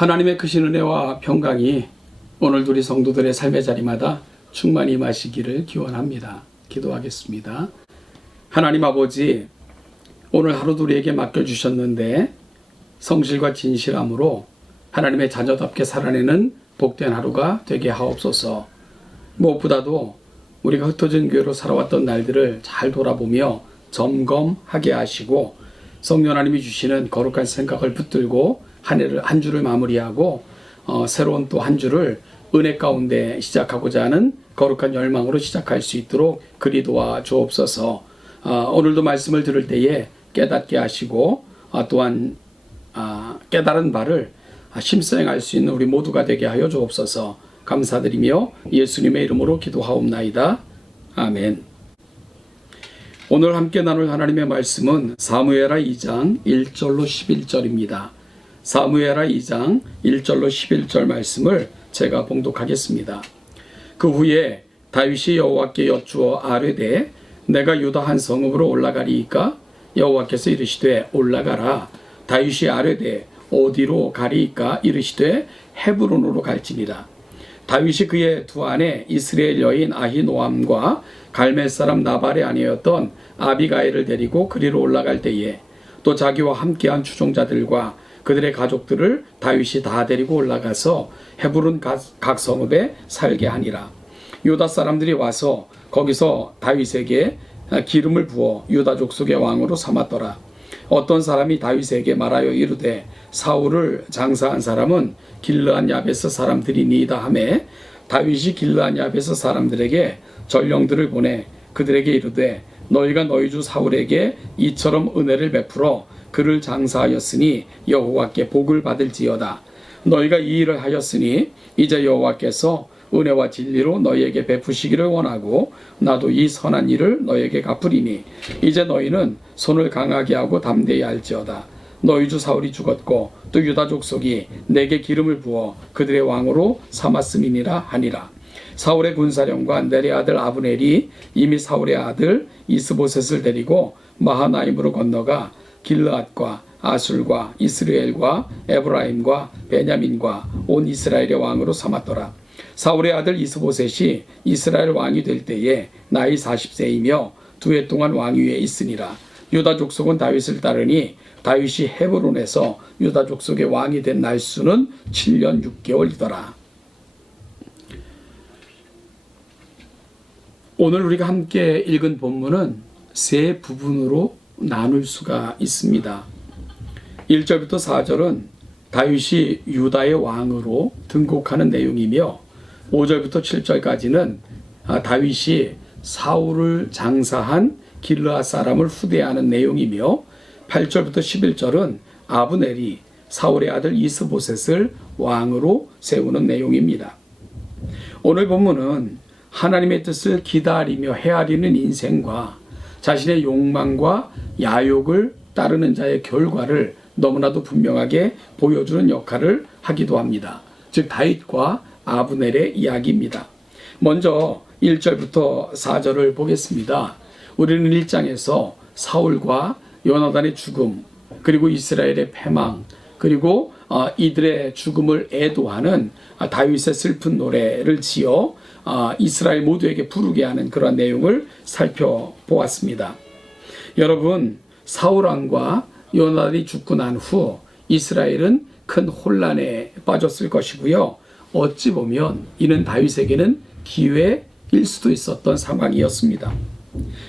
하나님의 크신 은혜와 평강이 오늘도 우리 성도들의 삶의 자리마다 충만히 임하시기를 기원합니다. 기도하겠습니다. 하나님 아버지, 오늘 하루도 우리에게 맡겨주셨는데 성실과 진실함으로 하나님의 자녀답게 살아내는 복된 하루가 되게 하옵소서. 무엇보다도 우리가 흩어진 교회로 살아왔던 날들을 잘 돌아보며 점검하게 하시고 성령 하나님이 주시는 거룩한 생각을 붙들고 한 주를 마무리하고 새로운 또 한 주를 은혜 가운데 시작하고자 하는 거룩한 열망으로 시작할 수 있도록 그리 도와 주옵소서. 오늘도 말씀을 들을 때에 깨닫게 하시고 또한 깨달은 바를 심수행할 수 있는 우리 모두가 되게 하여 주옵소서. 감사드리며 예수님의 이름으로 기도하옵나이다. 아멘. 오늘 함께 나눌 하나님의 말씀은 사무엘하 2장 1절로 11절입니다. 사무엘하 2장 1절로 11절 말씀을 제가 봉독하겠습니다. 그 후에 다윗이 여호와께 여쭈어 아뢰되 내가 유다 한 성읍으로 올라가리이까? 여호와께서 이르시되 올라가라. 다윗이 아뢰되 어디로 가리이까? 이르시되 헤브론으로 갈지니라. 다윗이 그의 두 아내 이스라엘 여인 아히노암과 갈멜 사람 나발의 아내였던 아비가일을 데리고 그리로 올라갈 때에 또 자기와 함께한 추종자들과 그들의 가족들을 다윗이 다 데리고 올라가서 헤브론 각 성읍에 살게 하니라. 유다 사람들이 와서 거기서 다윗에게 기름을 부어 유다 족속의 왕으로 삼았더라. 어떤 사람이 다윗에게 말하여 이르되 사울을 장사한 사람은 길르한 야베스 사람들이니이다 하매 다윗이 길르한 야베스 사람들에게 전령들을 보내 그들에게 이르되 너희가 너희 주 사울에게 이처럼 은혜를 베풀어 그를 장사하였으니 여호와께 복을 받을지어다. 너희가 이 일을 하였으니 이제 여호와께서 은혜와 진리로 너희에게 베푸시기를 원하고 나도 이 선한 일을 너희에게 갚으리니 이제 너희는 손을 강하게 하고 담대히 할지어다. 너희 주 사울이 죽었고 또 유다 족속이 내게 기름을 부어 그들의 왕으로 삼았음이니라 하니라. 사울의 군사령관 넬의 아들 아브넬이 이미 사울의 아들 이스보셋을 데리고 마하나임으로 건너가 길르앗과 아술과 이스라엘과 에브라임과 베냐민과 온 이스라엘의 왕으로 삼았더라. 사울의 아들 이스보셋이 이스라엘 왕이 될 때에 나이 40세이며 2해 동안 왕위에 있으니라. 유다 족속은 다윗을 따르니 다윗이 헤브론에서 유다 족속의 왕이 된 날수는 7년 6개월이더라. 오늘 우리가 함께 읽은 본문은 세 부분으로 나눌 수가 있습니다. 1절부터 4절은 다윗이 유다의 왕으로 등극하는 내용이며 5절부터 7절까지는 다윗이 사울을 장사한 길르앗 사람을 후대하는 내용이며 8절부터 11절은 아브넬이 사울의 아들 이스보셋을 왕으로 세우는 내용입니다. 오늘 본문은 하나님의 뜻을 기다리며 헤아리는 인생과 자신의 욕망과 야욕을 따르는 자의 결과를 너무나도 분명하게 보여주는 역할을 하기도 합니다. 즉 다윗과 아브넬의 이야기입니다. 먼저 1절부터 4절을 보겠습니다. 우리는 1장에서 사울과 요나단의 죽음, 그리고 이스라엘의 패망, 그리고 이들의 죽음을 애도하는 다윗의 슬픈 노래를 지어 이스라엘 모두에게 부르게 하는 그런 내용을 살펴보았습니다. 여러분, 사울 왕과 요나단이 죽고 난 후 이스라엘은 큰 혼란에 빠졌을 것이고요. 어찌 보면 이는 다윗에게는 기회일 수도 있었던 상황이었습니다.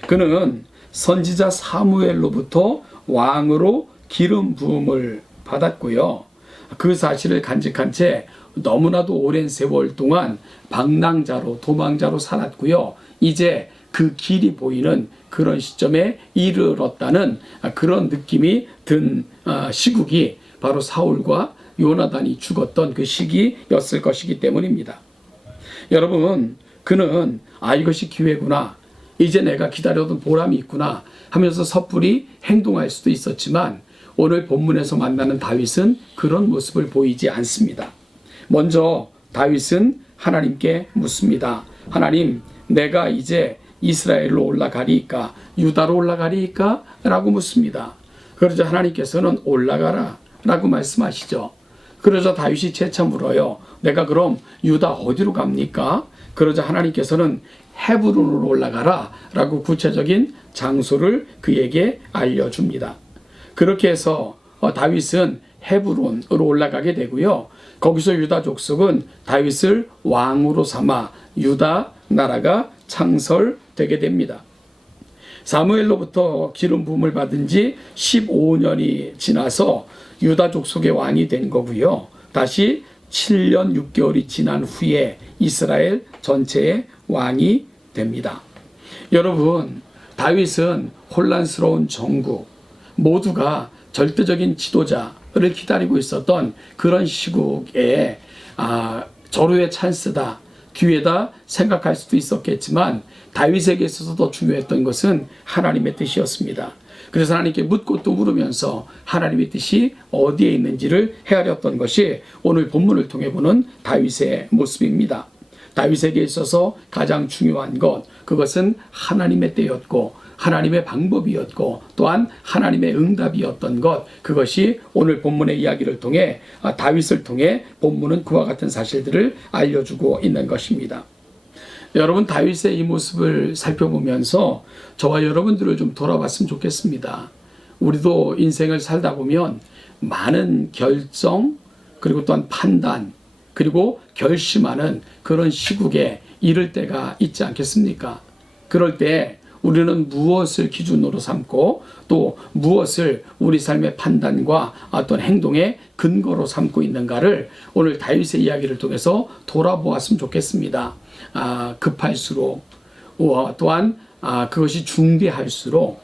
그는 선지자 사무엘로부터 왕으로 기름 부음을 받았고요. 그 사실을 간직한 채 너무나도 오랜 세월 동안 방랑자로 도망자로 살았고요. 이제 그 길이 보이는 그런 시점에 이르렀다는 그런 느낌이 든 시국이 바로 사울과 요나단이 죽었던 그 시기였을 것이기 때문입니다. 여러분, 그는 이것이 기회구나, 이제 내가 기다려던 보람이 있구나 하면서 섣불리 행동할 수도 있었지만 오늘 본문에서 만나는 다윗은 그런 모습을 보이지 않습니다. 먼저 다윗은 하나님께 묻습니다. 하나님, 내가 이제 이스라엘로 올라가리이까 유다로 올라가리이까? 라고 묻습니다. 그러자 하나님께서는 올라가라 라고 말씀하시죠. 그러자 다윗이 재차 물어요. 내가 그럼 유다 어디로 갑니까? 그러자 하나님께서는 헤브론으로 올라가라 라고 구체적인 장소를 그에게 알려줍니다. 그렇게 해서 다윗은 헤브론으로 올라가게 되고요. 거기서 유다 족속은 다윗을 왕으로 삼아 유다 나라가 창설되게 됩니다. 사무엘로부터 기름 부음을 받은 지 15년이 지나서 유다 족속의 왕이 된 거고요. 다시 7년 6개월이 지난 후에 이스라엘 전체의 왕이 됩니다. 여러분, 다윗은 혼란스러운 정국, 모두가 절대적인 지도자를 기다리고 있었던 그런 시국에 절호의 찬스다, 기회다 생각할 수도 있었겠지만 다윗에게 있어서 더 중요했던 것은 하나님의 뜻이었습니다. 그래서 하나님께 묻고 또 물으면서 하나님의 뜻이 어디에 있는지를 헤아렸던 것이 오늘 본문을 통해 보는 다윗의 모습입니다. 다윗에게 있어서 가장 중요한 것, 그것은 하나님의 때였고 하나님의 방법이었고 또한 하나님의 응답이었던 것, 그것이 오늘 본문의 이야기를 통해 다윗을 통해 본문은 그와 같은 사실들을 알려주고 있는 것입니다. 여러분, 다윗의 이 모습을 살펴보면서 저와 여러분들을 좀 돌아봤으면 좋겠습니다. 우리도 인생을 살다 보면 많은 결정, 그리고 또한 판단, 그리고 결심하는 그런 시국에 이를 때가 있지 않겠습니까? 그럴 때 우리는 무엇을 기준으로 삼고 또 무엇을 우리 삶의 판단과 어떤 행동의 근거로 삼고 있는가를 오늘 다윗의 이야기를 통해서 돌아보았으면 좋겠습니다. 급할수록 또한 그것이 중대할수록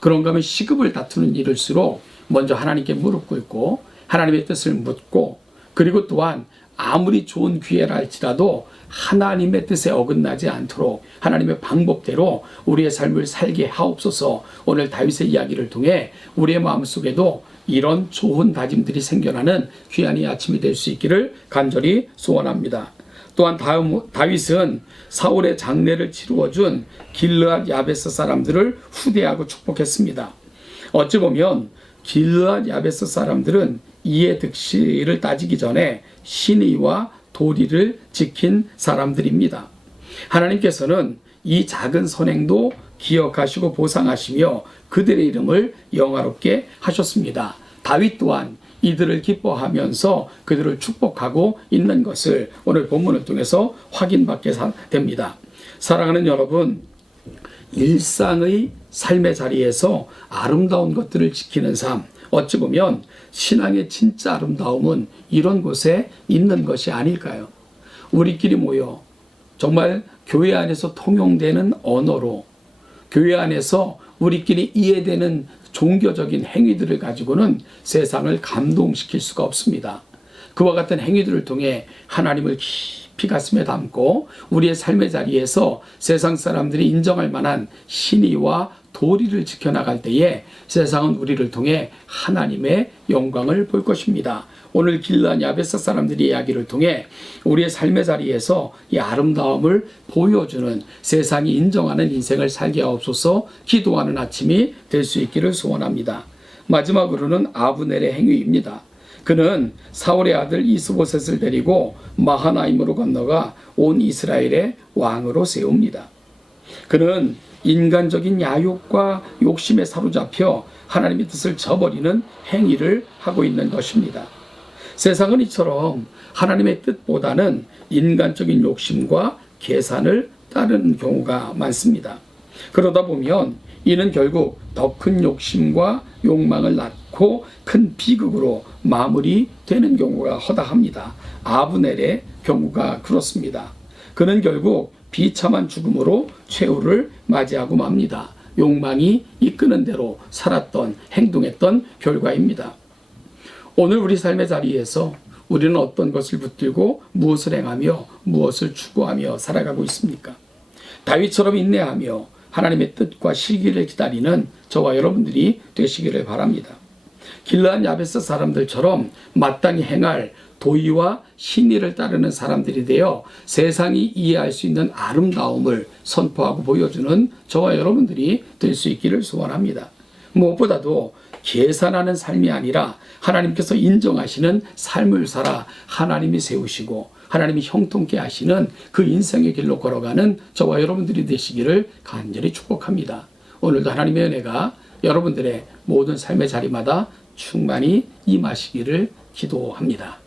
그런가 하면 시급을 다투는 일일수록 먼저 하나님께 무릎 꿇고 하나님의 뜻을 묻고 그리고 또한 아무리 좋은 기회라 할지라도 하나님의 뜻에 어긋나지 않도록 하나님의 방법대로 우리의 삶을 살게 하옵소서. 오늘 다윗의 이야기를 통해 우리의 마음속에도 이런 좋은 다짐들이 생겨나는 귀한 이 아침이 될 수 있기를 간절히 소원합니다. 또한 다윗은 사울의 장례를 치루어준 길르앗 야베스 사람들을 후대하고 축복했습니다. 어찌 보면 길르앗 야베스 사람들은 이해 득실을 따지기 전에 신의와 도리를 지킨 사람들입니다. 하나님께서는 이 작은 선행도 기억하시고 보상하시며 그들의 이름을 영화롭게 하셨습니다. 다윗 또한 이들을 기뻐하면서 그들을 축복하고 있는 것을 오늘 본문을 통해서 확인받게 됩니다. 사랑하는 여러분, 일상의 삶의 자리에서 아름다운 것들을 지키는 삶, 어찌 보면 신앙의 진짜 아름다움은 이런 곳에 있는 것이 아닐까요? 우리끼리 모여 정말 교회 안에서 통용되는 언어로 교회 안에서 우리끼리 이해되는 종교적인 행위들을 가지고는 세상을 감동시킬 수가 없습니다. 그와 같은 행위들을 통해 하나님을 깊이 가슴에 담고 우리의 삶의 자리에서 세상 사람들이 인정할 만한 신의와 도리를 지켜나갈 때에 세상은 우리를 통해 하나님의 영광을 볼 것입니다. 오늘 길르앗 야베스 사람들의 이야기를 통해 우리의 삶의 자리에서 이 아름다움을 보여주는 세상이 인정하는 인생을 살게 하옵소서. 기도하는 아침이 될 수 있기를 소원합니다. 마지막으로는 아브넬의 행위입니다. 그는 사울의 아들 이스보셋을 데리고 마하나임으로 건너가 온 이스라엘의 왕으로 세웁니다. 그는 인간적인 야욕과 욕심에 사로잡혀 하나님의 뜻을 저버리는 행위를 하고 있는 것입니다. 세상은 이처럼 하나님의 뜻보다는 인간적인 욕심과 계산을 따르는 경우가 많습니다. 그러다 보면 이는 결국 더 큰 욕심과 욕망을 낳고 큰 비극으로 마무리되는 경우가 허다합니다. 아브넬의 경우가 그렇습니다. 그는 결국 비참한 죽음으로 최후를 맞이하고 맙니다. 욕망이 이끄는 대로 살았던, 행동했던 결과입니다. 오늘 우리 삶의 자리에서 우리는 어떤 것을 붙들고 무엇을 행하며 무엇을 추구하며 살아가고 있습니까? 다윗처럼 인내하며 하나님의 뜻과 시기를 기다리는 저와 여러분들이 되시기를 바랍니다. 길르앗 야베스 사람들처럼 마땅히 행할 도의와 신의를 따르는 사람들이 되어 세상이 이해할 수 있는 아름다움을 선포하고 보여주는 저와 여러분들이 될 수 있기를 소원합니다. 무엇보다도 계산하는 삶이 아니라 하나님께서 인정하시는 삶을 살아 하나님이 세우시고 하나님이 형통케 하시는 그 인생의 길로 걸어가는 저와 여러분들이 되시기를 간절히 축복합니다. 오늘도 하나님의 은혜가 여러분들의 모든 삶의 자리마다 충만히 임하시기를 기도합니다.